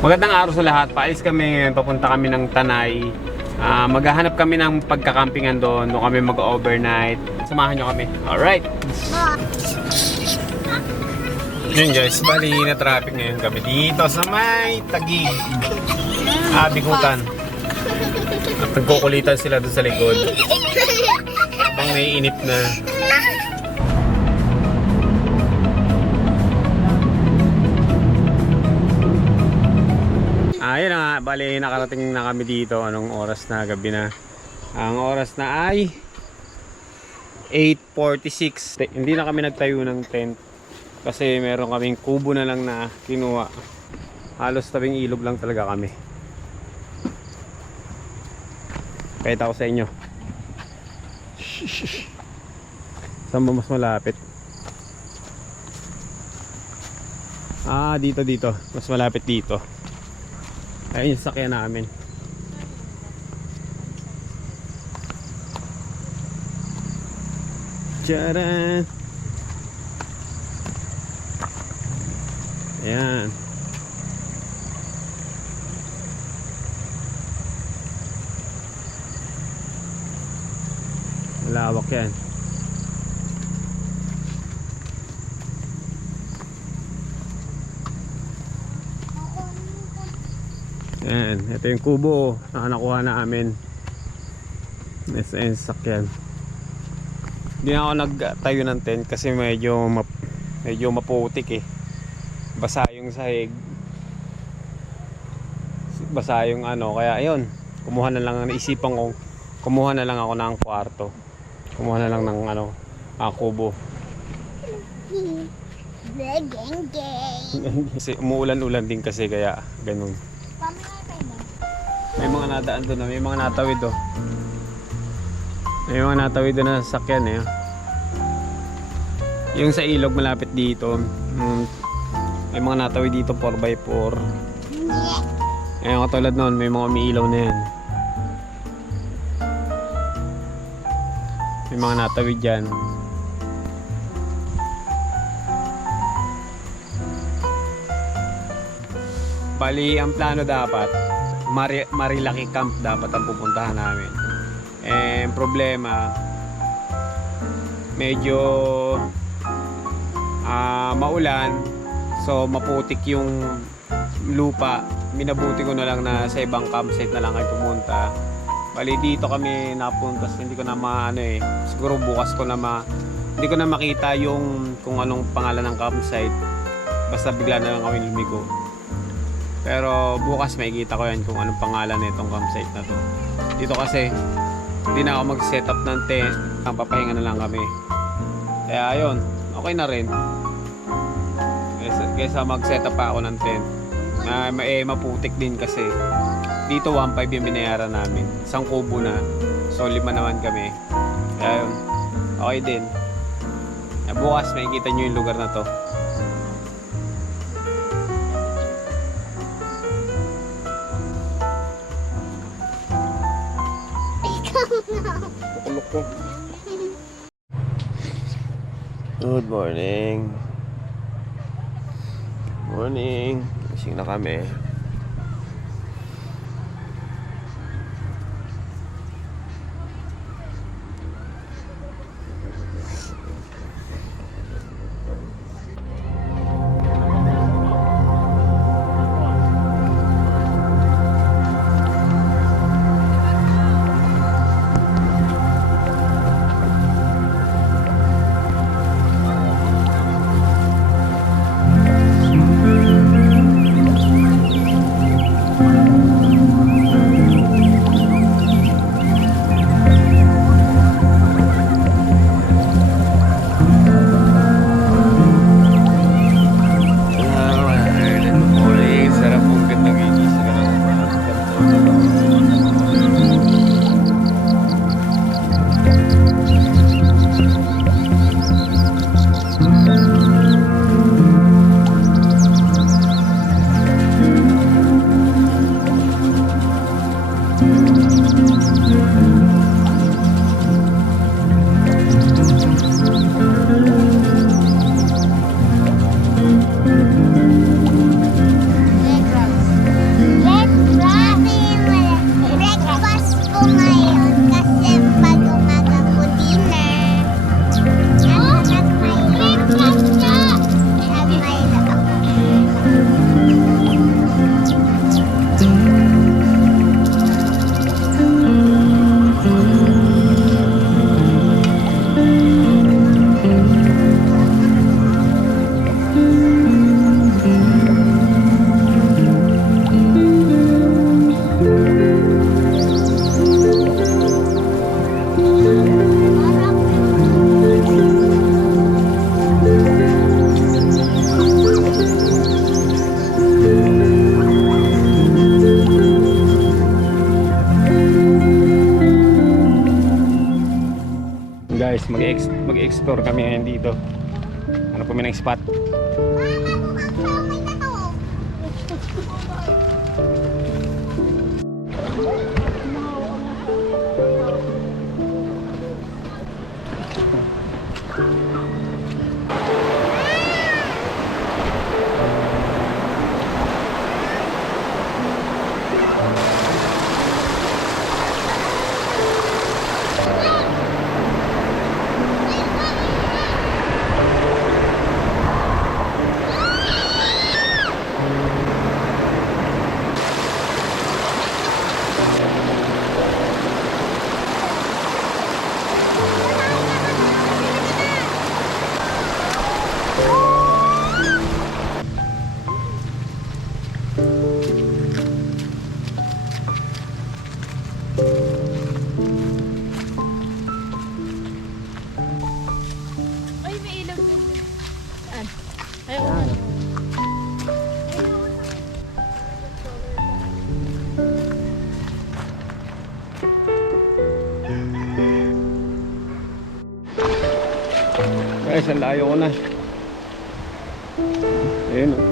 Magandang araw sa lahat. Paalis kami, papunta kami ng Tanay. Maghahanap kami ng pagkakampingan doon. Doon kami mag-overnight. Samahan nyo kami. Alright. Yun guys, bali na traffic ngayon kami dito sa may Taguig. Bikutan. At nagkukulitan sila doon sa likod. Habang naiinip na. Ayun na nga, bali nakarating na kami dito. Anong oras na? Gabi na. Ang oras na ay 8:46. Hindi na kami nagtayo ng tent kasi meron kaming kubo na lang na kinuha. Halos tabing ilog lang talaga kami. Kahit ako sa inyo. Saan ba mas malapit? Dito. Mas malapit dito. Ayun yung sakyan namin. Tcharan! Ayan. Malawak yan. Ayan, ito yung kubo na nakuha namin. Nasa sakyan. Hindi na ako nagtayo ng tent kasi medyo maputik eh. Basa yung sahig. Basa yung ano, kaya ayun. Naisipan ko, kumuha na lang ako ng kwarto. Kumuha na lang ng kubo. Kasi umuulan-ulan din kasi kaya ganun. May mga nadaan doon, may mga natawid doon. May mga natawid doon na sasakyan eh. Yung sa ilog malapit dito, may mga natawid dito 4x4. Ayun, katulad noon, may mga umiilaw na yan. May mga natawid dyan. Bali, ang plano dapat Marilaki Camp dapat ang pupuntahan namin. Problema, medyo maulan, so maputik yung lupa. Minabuti ko na lang na sa ibang campsite na lang ay pumunta. Bali dito kami napunta, hindi ko na siguro bukas ko na hindi ko na makita yung kung anong pangalan ng campsite. Basta bigla na lang kami lumigo. Pero bukas makikita ko yan kung anong pangalan nitong campsite na to. Dito kasi hindi na ako mag-set up ng tent, papahinga na lang kami. Kaya ayun, okay na rin. Kaysa mag-set up pa ako ng tent. Maputik din kasi. Dito 1.5 yung binayaran namin. Isang kubo na. So 5 naman kami. Kaya ayun, okay din. Bukas makikita nyo yung lugar na to. Good morning. Morning. Gising na kami. mag-explore kami ngayon dito. Ano po ng spot? Ay, may ilaw din. Saan? Ayaw ko. Guys, ang layo ko na. Ayun oh.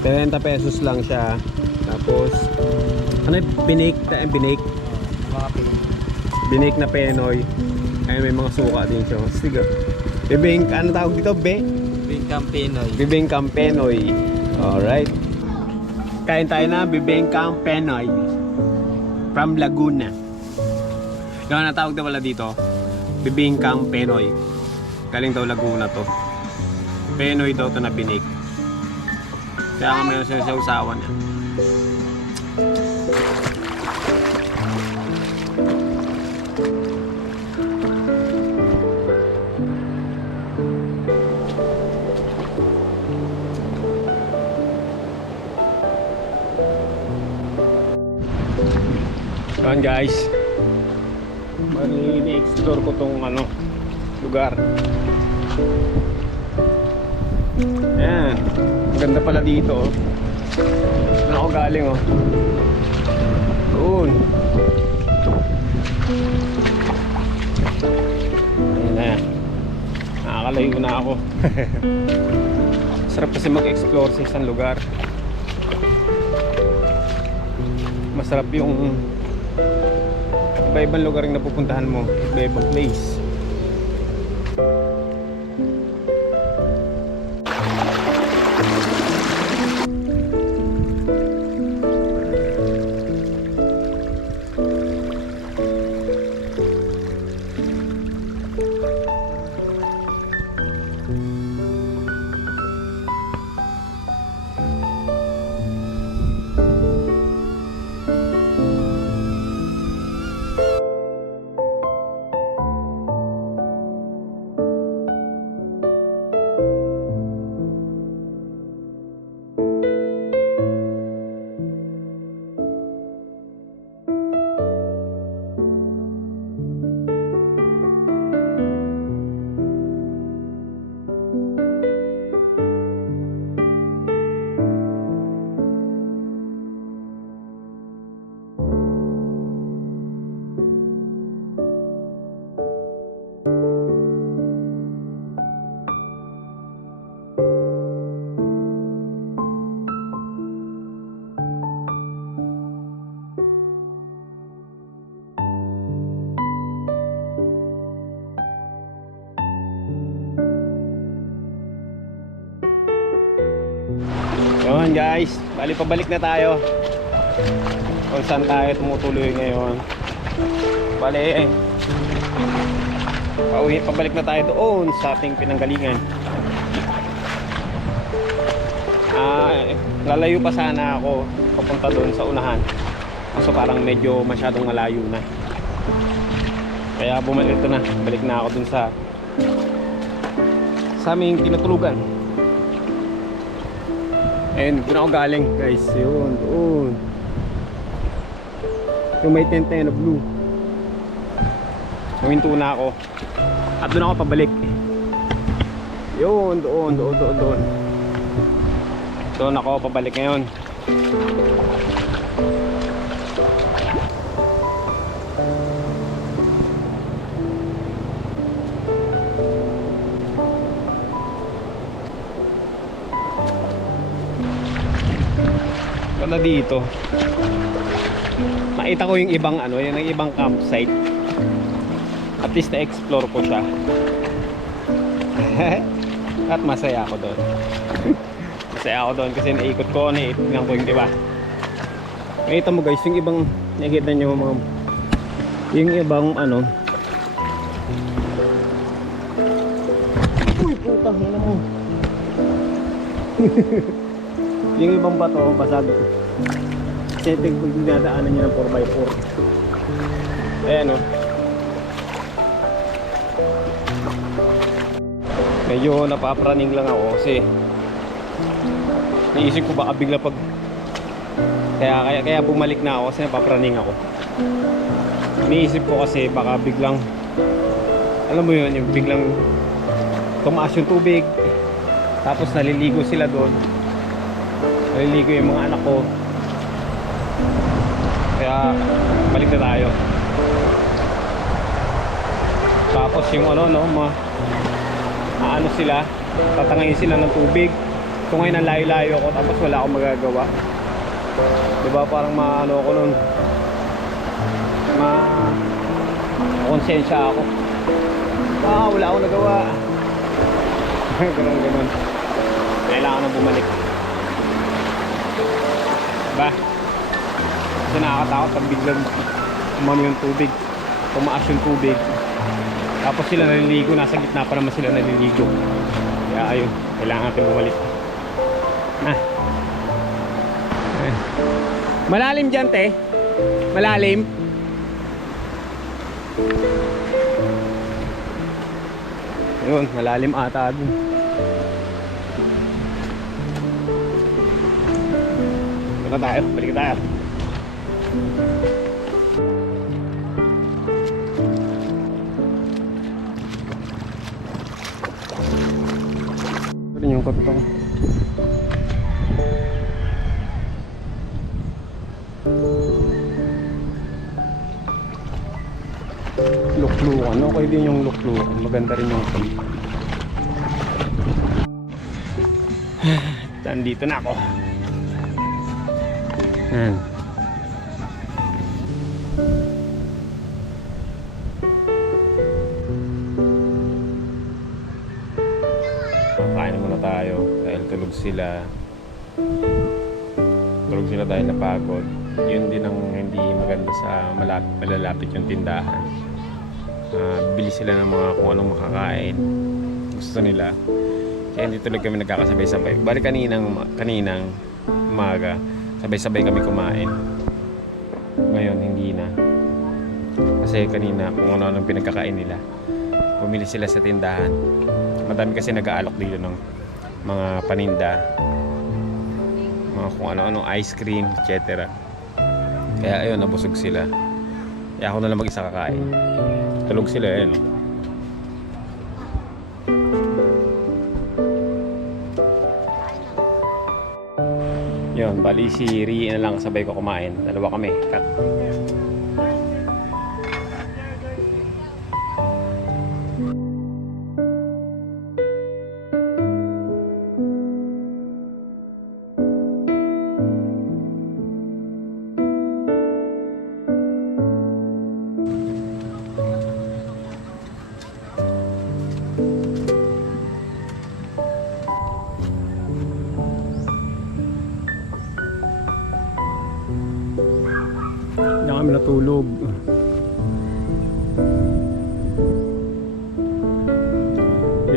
₱30 lang siya. Tapos ano yung binake binake na penoy. Ay may mga suka din siya. Sige. Ano tawag dito? Bibingkang penoy. Alright. Kain tayo na bibingkang penoy from Laguna. Yung natawag na pala dito, bibingkang penoy. Galing daw Laguna to. Penoy daw to na binake. Kaya nga meron siya sa usawan niya. Ayan guys, ini-explore ko tong lugar. Ayan, maganda pala dito. Saan ako galing doon. Ayan na, nakakalayo na ako. Sarap kasi mag-explore sa isang lugar. Masarap yung iba-ibang lugar yung napupuntahan mo, iba-ibang place. Yun guys, bali pabalik na tayo kung saan tayo tumutuloy ngayon. Bali Pabalik na tayo doon sa ating pinanggalingan. Lalayo pa sana ako papunta doon sa unahan. Kaso parang medyo masyadong malayo na. Kaya bumalik ito na. Balik na ako doon sa aming tinutulugan. Ayun, doon ako galing guys. Yun, doon. Yung may tent na blue. Huminto na ako. At doon ako pabalik. Yun, doon. Doon ako pabalik ngayon. Na dito makita ko yung ibang yung ibang campsite, at least na-explore ko siya. At masaya ako doon. Masaya ako doon kasi naikot ko, naitignan ko yung diba. Nakita mo guys yung ibang, nakikita nyo mga yung ibang uy putang ina mo. Yung ibang bato basag. Setting kung dinadaanan niya ng 4x4. Ayan medyo napapraning lang ako kasi naisip ko baka bigla pag kaya bumalik na ako kasi napapraning ako. Naisip ko kasi baka biglang alam mo yun, yung biglang tumaas yung tubig tapos naliligo sila doon, naliligo yung mga anak ko. Kaya balik na tayo. Tapos yung sila, tatangayin sila ng tubig. Kung ngayon ang layo-layo ko tapos wala akong magagawa. Diba parang ako nun, konsensya ako. Wala akong nagawa. Ganun. Kailangan na bumalik. Diba? Kasi nakakatakot pag biglang yung tubig, tumaas yung tubig, tapos sila naliligo, nasa gitna pa naman sila naliligo. Kaya ayun, kailangan natin bumalik. Malalim dyan te. Malalim. Ayun, malalim ata dun. Balik tayo. Ito yung kapito ko. Luklukan, okay din yung luklukan. Maganda rin yung kapito. Nandito na ako. Yan. Kain muna tayo dahil tulog sila dahil napagod. Yun din ang hindi maganda sa malalapit yung tindahan. Bili sila ng mga kung anong makakain gusto nila, kaya hindi tuloy kami nagkakasabay-sabay. Bali kaninang umaga sabay-sabay kami kumain. Ngayon hindi na, kasi kanina kung ano-anong pinagkakain nila, bumili sila sa tindahan. Madami kasi nag-aalok dito ng mga paninda, mga kung ano-ano, ice cream, etc. Kaya ayun, nabusog sila. Kaya ako na lang mag-isa kakain. Tulog sila, ayun. Yun, bali si Rie na lang sabay ko kumain. Dalawa kami. Cut. Diyan kami natulog.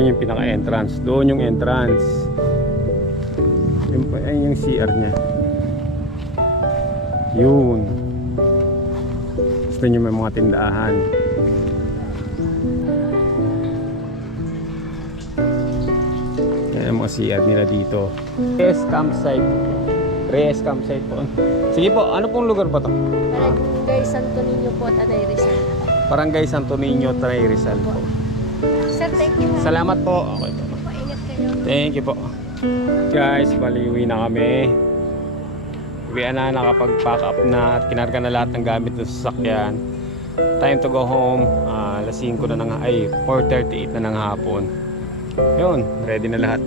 Yun yung pinaka-entrance. Doon yung entrance. Yun pa, ayun yung CR niya. Yun. Gusto nyo may mga tindahan. Yan ang mga CR nila dito. Reyes Campsite. Reyes Campsite po. Sige po, ano pong lugar ba to? Barangay Santo Niño po at Tanay Rizal. Barangay Santo Niño, Tanay Rizal po. Sir, thank you. Salamat po. Okay po. Ingat kayo. Thank you po. Guys, baliwi na kami. Uwian na, nakapag-pack up na at kinarga na lahat ng gamit ng sasakyan. Time to go home. Alas 5 na ng 4:38 na ng hapon. Yun, ready na lahat.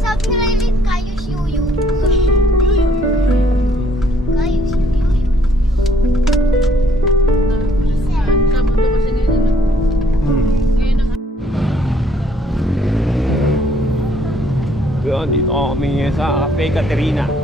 Sabi nila yun, kayos yuyu. Kayos yuyu. Yun, dito kami sa Cafe Caterina.